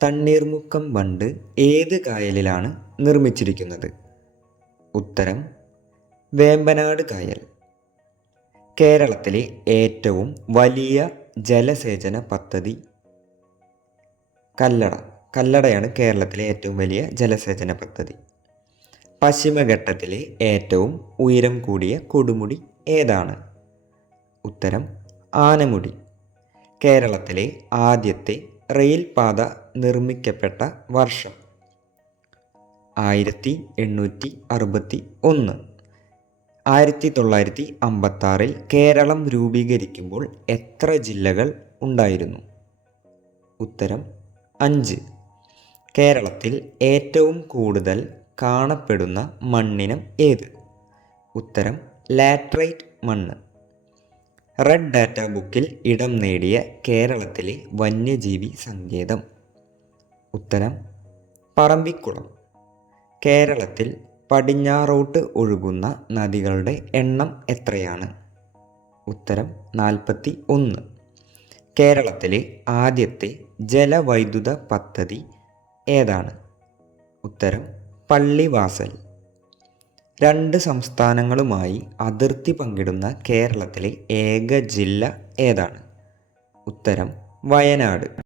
തണ്ണീർമുക്കം ബണ്ട് ഏത് കായലിലാണ് നിർമ്മിച്ചിരിക്കുന്നത്? ഉത്തരം വേമ്പനാട് കായൽ. കേരളത്തിലെ ഏറ്റവും വലിയ ജലസേചന പദ്ധതി കല്ലടയാണ് കേരളത്തിലെ ഏറ്റവും വലിയ ജലസേചന പദ്ധതി. പശ്ചിമഘട്ടത്തിലെ ഏറ്റവും ഉയരം കൂടിയ കൊടുമുടി ഏതാണ്? ഉത്തരം ആനമുടി. കേരളത്തിലെ ആദ്യത്തെ റെയിൽ പാത നിർമ്മിക്കപ്പെട്ട വർഷം? 1861. 1956 കേരളം രൂപീകരിക്കുമ്പോൾ എത്ര ജില്ലകൾ ഉണ്ടായിരുന്നു? ഉത്തരം 5. കേരളത്തിൽ ഏറ്റവും കൂടുതൽ കാണപ്പെടുന്ന മണ്ണിനം ഏത്? ഉത്തരം ലാറ്ററൈറ്റ് മണ്ണ്. റെഡ് ഡാറ്റ ബുക്കിൽ ഇടം നേടിയ കേരളത്തിലെ വന്യജീവി സങ്കേതം? ഉത്തരം പറമ്പിക്കുളം. കേരളത്തിൽ പടിഞ്ഞാറോട്ട് ഒഴുകുന്ന നദികളുടെ എണ്ണം എത്രയാണ്? ഉത്തരം 41. കേരളത്തിലെ ആദ്യത്തെ ജലവൈദ്യുത പദ്ധതി ഏതാണ്? ഉത്തരം പള്ളിവാസൽ. 2 സംസ്ഥാനങ്ങളുമായി അതിർത്തി പങ്കിടുന്ന കേരളത്തിലെ ഏക ജില്ല ഏതാണ്? ഉത്തരം വയനാട്.